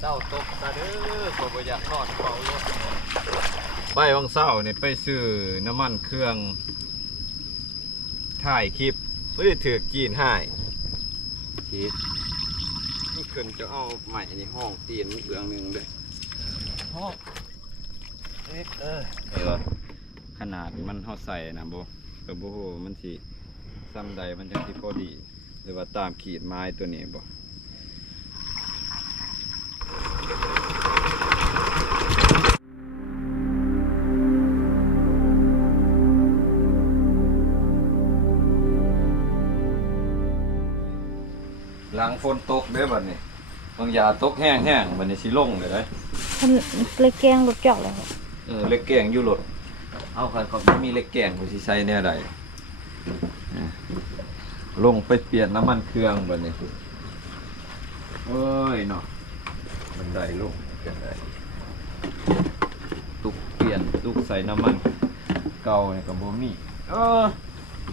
เศร้าตกตาเด้อบ่บ่อยากนอนเฝ้ารถไปวังเศร้านี่ไปซื้อน้ำมันเครื่องถ่ายคลิปไม่ได้ถือจีนให้คิดนี่เกินจะเอาใหม่ในห้องตีนเบื้องหนึ่งเลยห้องเอ็กเออเออขนาดมันเฮาใส่นะโบเออโบโหมันสิซ้ำใดมันจังสิพอดี หรือว่าตามขีดไม้ตัวนี้บ่ หลังฝนตกเด้อบัดนี้บางยาตกแห้งๆบัดนี้สิลงเลยเด้มันเลยแกงรถเจาะเลยครับเออเล็กแกงอยู่รถเอาคันเขาไม่มีเล็กแกงกูสิใช้แน่ใดอะลงไปเปลี่ยนน้ำมันเครื่องบัดนี้เอ้ยเนาะบันไดลงจังไดตุกเปลี่ยนตุกใส่น้ำมัน เก่าเนี่ยกับบ่มีเออ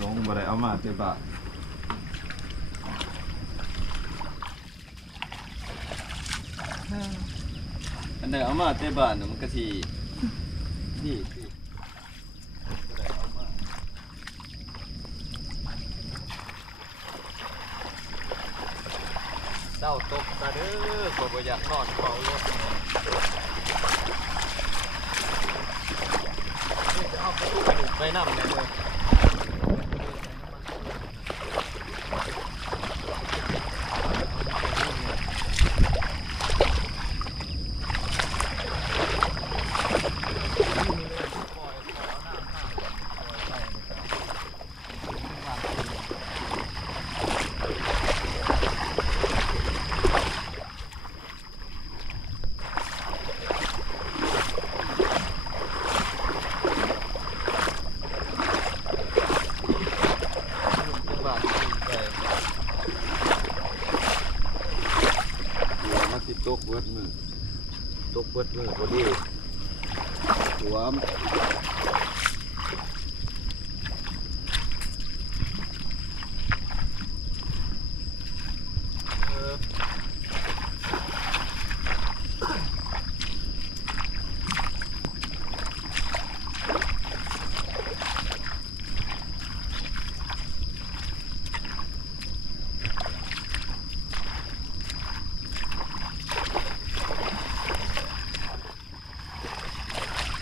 ลงบ่ได้เอามาเต็บะ อันไหนเอามาเต็บะเนี่ยมันก็สินี่สิเศร้าตกตาเด้อบ่บ่อยากนอนเฝ้ารถนี่จะเอาไประตูกระดูไปน้ำแน่เลย จังหวะนี้ไป หัวมันสิตก เบิดมือตกเบิดมือพอดีหวม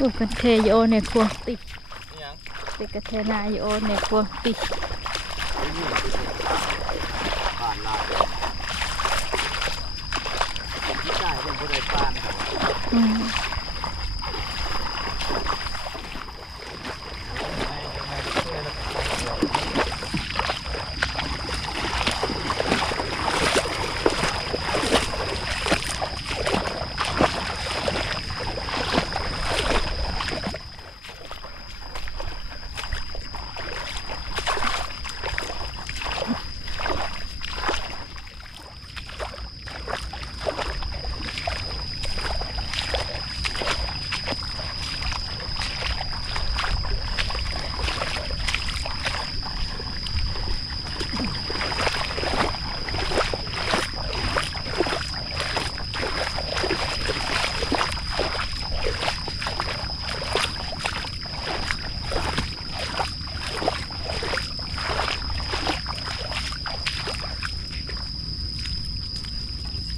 อุ้ยเป็นเทโยในครัวติดติดกระเทนายโยในครัวติดผ่านลายควงติดอืม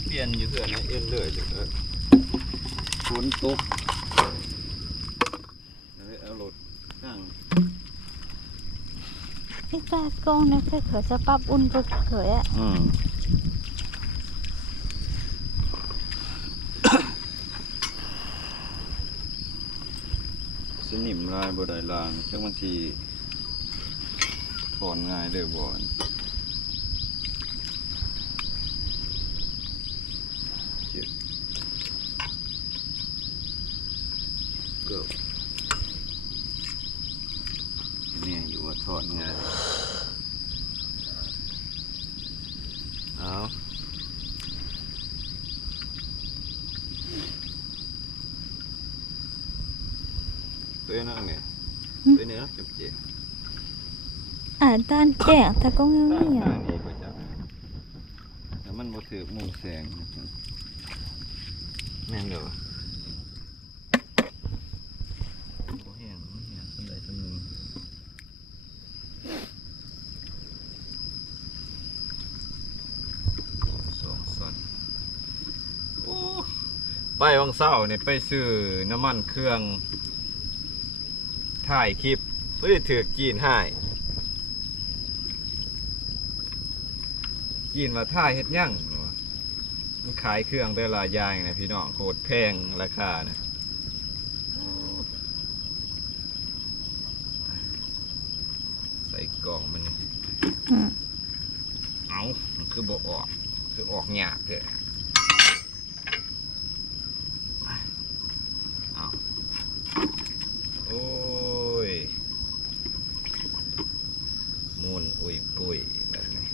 เปลี่ยนอยู่เถื่อนนะเอ็นเลยอยู่เออ ฝนตก เอาไว้เอารถตั้ง นี่ตากล้องเนี่ยแค่เขยสภาพอุ่นก็เขยอะ อืม สนิมลายบ่ได้ลางจังมันสิถอนง่ายเด้อบ่อนเจ็บเกือบเนี่ยอยู่ว่าถอนง่ายเอาตัวนั่งเนี่ย ตัวนี้นะจับเจ็บอ่านต้านแก่แต่ก็ไม่มีอ่าอะนี่ก็จะแต่มันบ่ถือมุมแสงนะครับแม่นเด้อบ่แห้งบ่แห้งสันใดสันหนึ่งสองส่วนโอ้ไปวังเศร้าเนี่ยไปซื้อน้ำมันเครื่อง ถ่ายคลิปไม่ได้ถือจีนให้จีนมาถ่ายเฮ็ดหยั่งวะมันขายเครื่องได้หลายอย่างนะพี่น้องโคตรแพงราคานะใส่กล่องมันอืมเอามันคือบอกออก คือออกยากเลยเอาโอ้ยมูนอุยปุยแบบนี้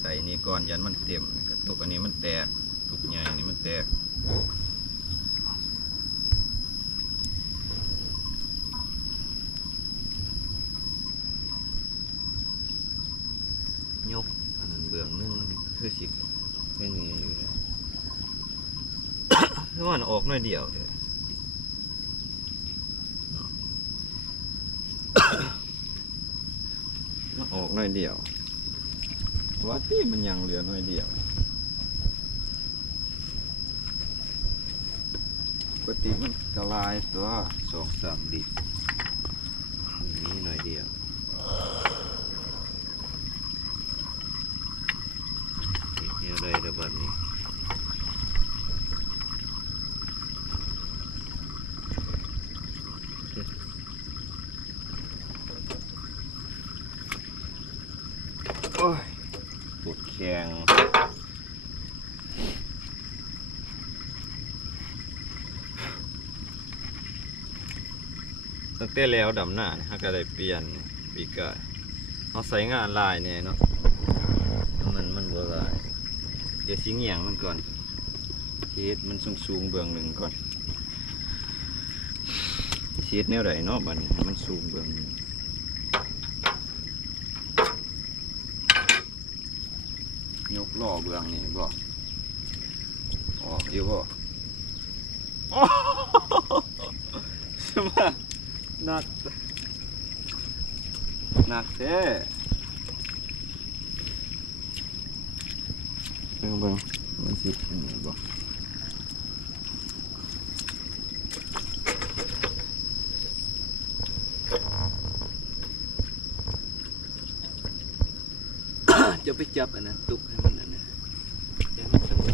ใส่นี่ก่ อนยันมันเต็มกระตุกอันนี้มันแตกตุกใหญ่อันนี้มันแตกยกอันนั้นเบื้องนึงคือสิเป็นไงอยู่เลยคือว่ามันออกน้อยเดียวเถอะเนาะออกน้อยเดียว ว่าที่มันยังเหลือน้อยเดียวปกติมันกระลายตัวสองสามลิตรนี่หน่อยเดียว เดี๋ยวอะไรระบัดนี้โอ้ยปวดแขง ตั้งแต่แล้วดำหน้าเนี่ยฮะก็ได้เปลี่ยนปีกายเอาใส่งานลายเนี่ยเนาะมันมันบัวลายเดี๋ยวสิงเหยียงมันก่อนเชีดมันสูงสูงเบื้องหนึ่งก่อนเชีดแนวไหนเนาะบันมันสูงเบื้องหนึ่งยกล้อเบื้องนี่บ่ออกอยู่บ่อสมา หนักหนักแท้เบิ่งเบิ่งมันสิอันนี้บ่ จะไปจับอันนั้นตุกให้มันอันนั้นเดี๋ยวมันเสมอ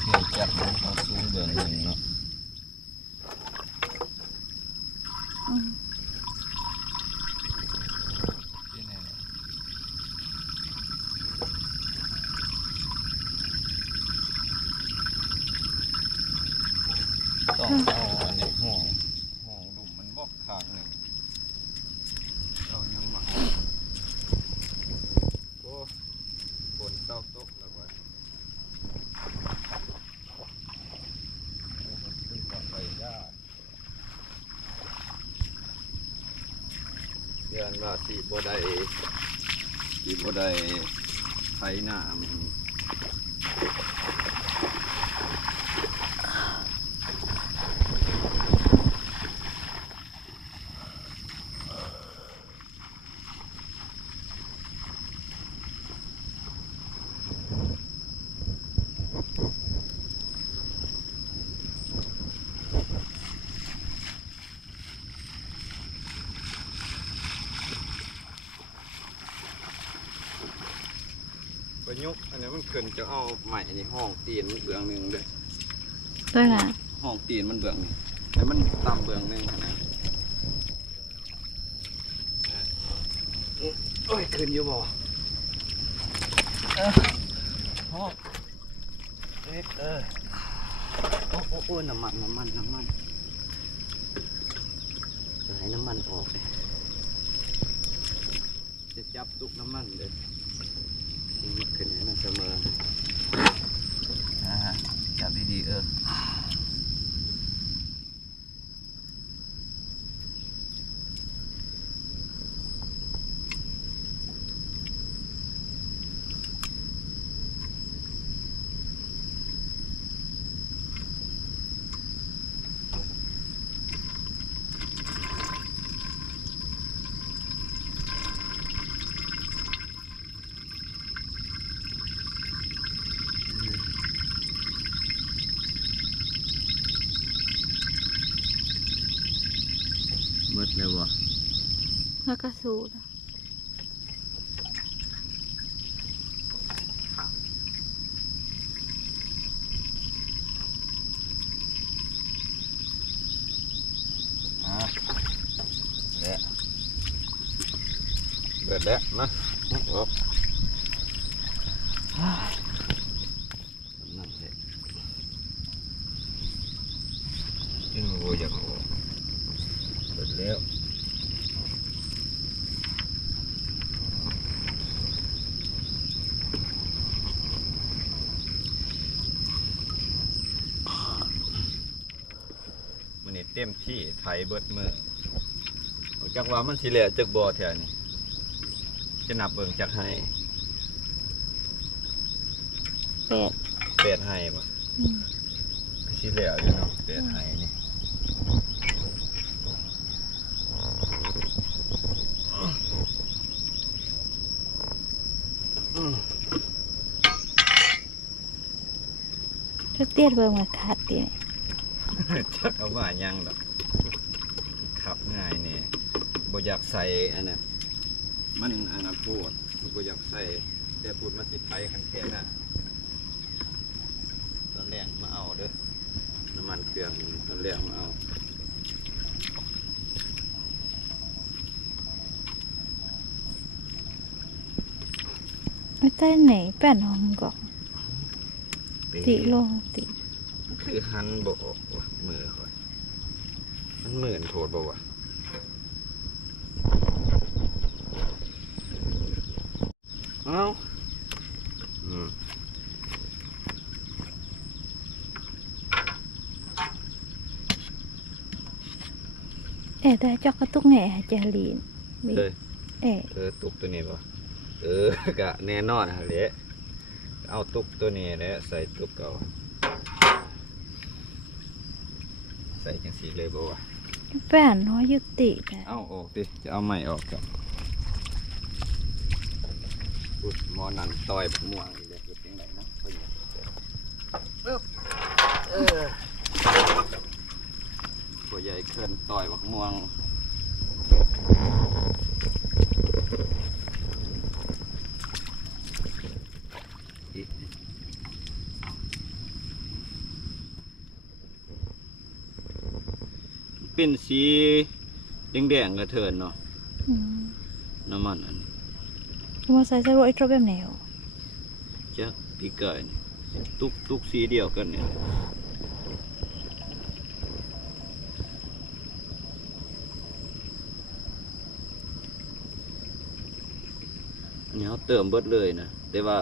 เคยจับมันเขาสูงเดือนหนึ่งเนาะ อืม ที่ไหนเนี่ยต้องเอาอันนี้ห่อห่อดุมมันบอกข้างหนึ่งเรายังมาห่อโอ้ฝนเศร้าตกแล้วก็โอ้มันขึ้นกับไปยากานว่าสีบ่ได้สีบ่ได้ไถหน้ามั นประยุกต์อันนี้มันขึ้นจะเอาใหม่นี่ห้องตีนมันเบื้องหนึ่งเด้อตัวน่ะห้องตีนมันเบื้องนี่แต่มันต่ำเบื้องหนึ่งขนาดโอ้ยขึ้นอยู่บ่วะห้องเอ็กเออโอ้โอ้โอ้น้ำมันน้ำมันน้ำมันไหลน้ำมันออกเลยจะจับตุกน้ำมันเด้อ นี่มันขึ้นให้มันเสมอ อ่าฮะจับดี เออ หมืดเลยบ่ แล้วก็สูดอ่าเดแล้วมาโอ้นั่นแหละยังโวยอยากออกเดแล้ว มันนี่เต็มที่ไถเบิดมือเอาจักว่ามันสิเหลือจักบ่อแถวนี้จะนับเบิ่งจักให้แปดแปดให้บ่อืมสิเหลืออยู่เนาะแปดให้นี่อืมถ้าเตี้ยเบิ่งมาขาดตีเนี่ย จักเอาว่ายังดอกขับง่ายนี่บ่อยากใส่อันนั้นมันอันนั้นพูดบ่อยากใส่แต่พูดมันสิไทยคันแค่น่ะตอนแรกมาเอาเด้อน้ำมันเครื่องตอนแรกมาเอาไม่ใช่ไหนแป้นห้องกล่องติโลติ คือหันบ่ออกว่ะมือค่อยมันเหมือนโทษบ่วะเอ้าอืมเอ๊ะแต่จอกกระตุกแหน่จาลีนเลยเอ๊ะเออตุกตัวนี้ป่ะเออกะแน่นอนฮะเละเอาตุกตัวนี้แหละใส่ตุกเก่าใส่จังสีเลยบ่วะแป้นน้อยยุติแต่เอาออกดิจะเอาใหม่ออกกับพุดหมอนันต่อยม่วงอีกแล้วคือเป็นไงเนาะเขาอยู่ปึ๊บเออตัวใหญ่เกินต่อยบักม่วงอีก เป็นสีแดงๆกระเทินเนาะอืมน้ำมันอันนี้มอไซค์จะรถไอ้ทรแบบแนวจะปีเกินตุกตุกสีเดียวกันเนี่ยอันนี้เขาเติมเบิดเลยนะ แต่ว่า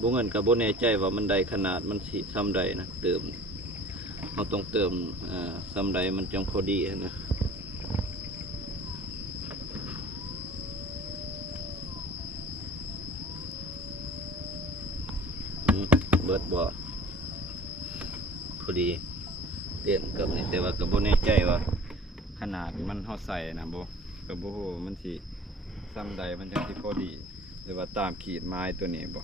บ่เงินกับบ่แน่ใจว่ามันใดขนาดมันสิซ้ำใดนะ เติม เราต้องเติมอ่าซ้ำใดมันจังพอดีนะเบิดบ่พอดีเต็มกับนี่แต่ว่าก็บ่แน่ใจว่า ขนาดมันเฮาใส่นะบ่ก็บ่ฮู้ว่ามันสิซ้ำใดมันจังสิพอดี หรือว่าตามขีดไม้ตัวนี้บ่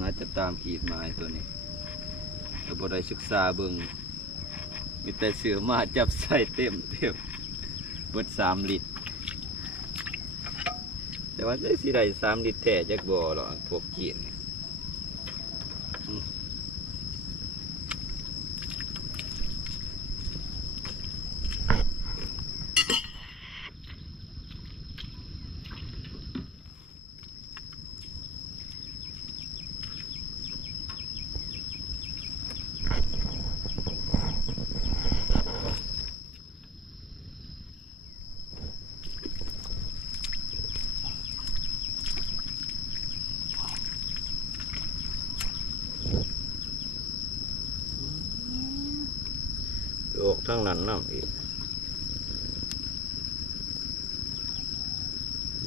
น่าจะตามขีดหม้ตัวนี้ก็บ่ได้ศึกษาเบิ่งมีแต่เสือมาจับใส่เต็มเต็มเบิดสามลิตร แต่ว่าได้สิได้3ลิตรแท้จากบ่อหรอกพวกขีดนี่ อ ทั้ง นั้นน้ำอีก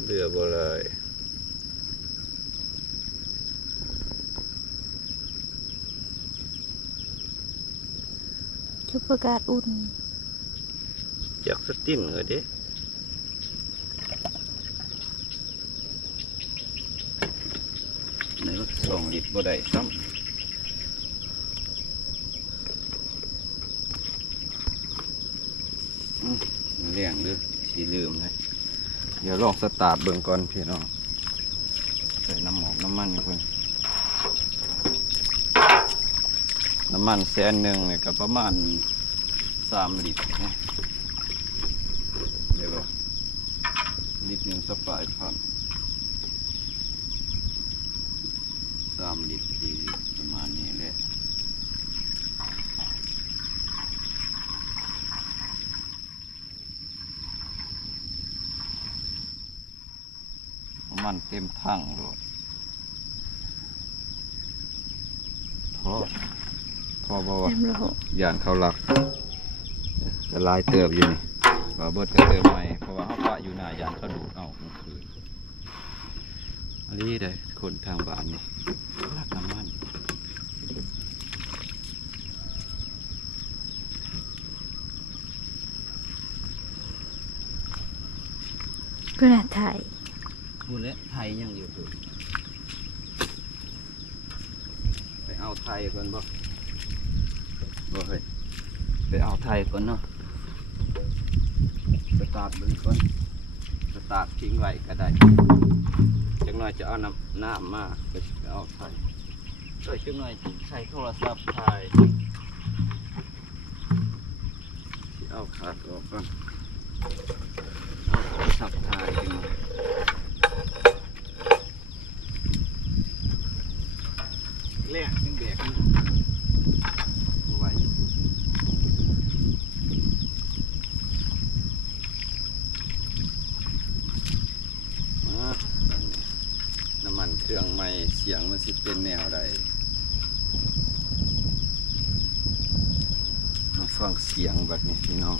เรือบ่เลยชุบประกาศอุ่นจากสตินเหรอเด้ไหนว่าสองลิตรบ่ได้ซ้ำอืมเลี้ยงเด้อ สีลืมเลยเดี๋ยวลองสตาร์ทเบิ่งก่อนพี่น้องใส่น้ำหมอกน้ำมันเพิ่นน้ำมันแสนหนึ่งเนี่ยก็ประมาณสามลิตรนะเดี๋ยวก่อลิตรหนึ่งสปายพันสามลิตรสี่ลิตรประมาณนี้แหละ มันเต็มถังโลดพอพอบอกว่าเต็มระหกย่านเขาหลักจะลายเติบอยู่นี่ว่าเบิดก็เติบใหม่เพราะว่าเขาปะอยู่หน้ายานเขาดูดเอาเมื่อคืนอันนี้ได้คนทางบ้านนี่รักน้ำมันก็น่าถ่าย พูดแล้ไทยยังอยู่คือไปเอาไทยก่อนบ่บ่เฮ้ยไปเอาไทยก่อนเนาะสตาร์ทเบิ่งก่อนสตาร์ททิ้งไว้ก็ได้จังหน่อยจะเอาน้ำน้ำมาก็สิไปเอาไทยเอ้ยจังหน่อยใช้โทรศัพท์ถ่ายเอาขาดออกก่อนเอาโทรศัพท์ถ่ายจังหน่อย แรกยังแบกอยู่บ่ไหวอ่าน้ำมันเครื่องใหม่เสียงมันสิเป็นแนวใดมาฟังเสียงแบบนี้พี่น้อง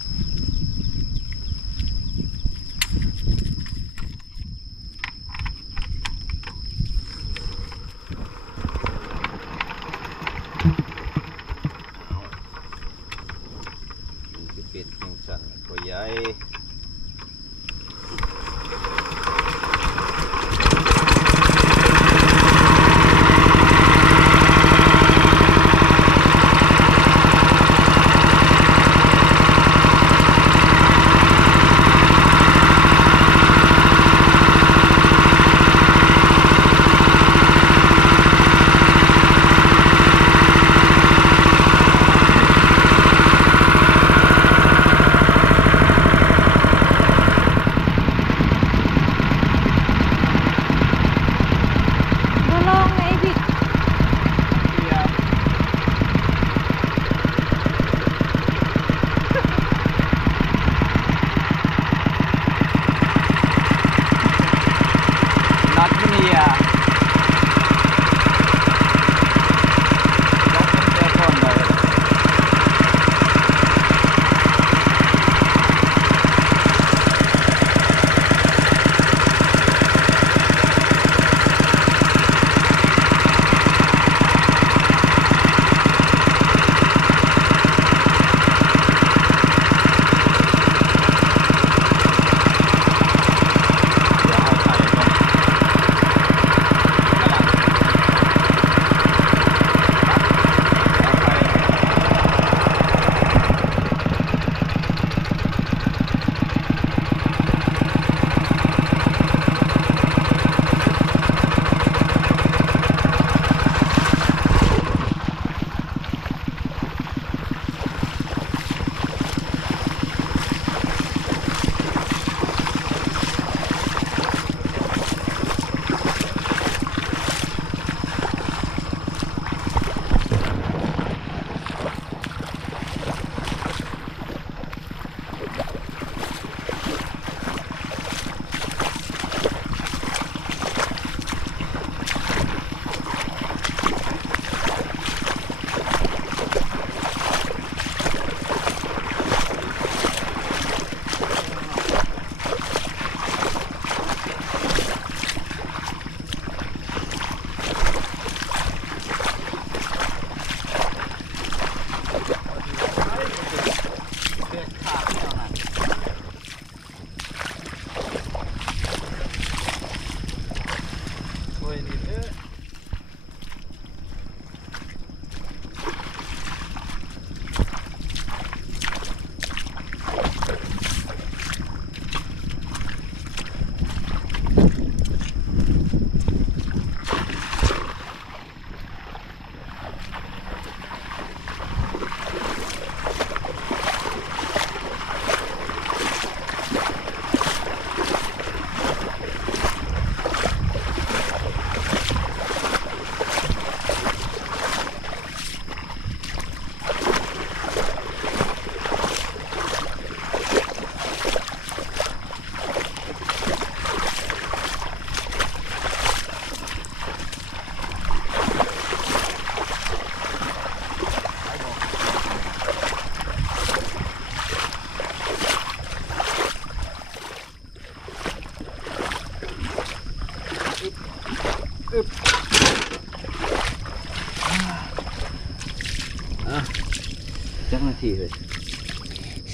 จักนาทีเลย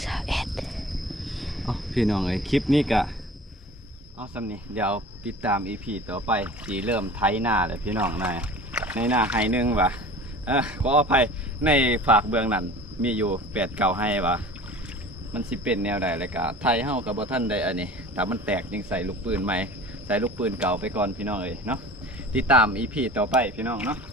สาวเอ็ดเอาพี่น้องเอ้ยคลิปนี้กะเอาสำนี้เดี๋ยวติดตามอีพีต่อไปสีเริ่มไถหน้าเลยพี่น้องนายในหน้าไฮหนึงวะเออขออภัยในฝากเบื้องนั้นมีอยู่แปดเก่าให้วะมันสิเป็นแนวใดเลยกะไทยเฮากับบ่ท่านใดอันนี้ถ้ามันแตกยังใส่ลูกปืนใหม่ใส่ลูกปืนเก่าไปก่อนพี่น้องเอ้ยเนาะติดตามอีพีต่อไปพี่น้องเนาะคลิป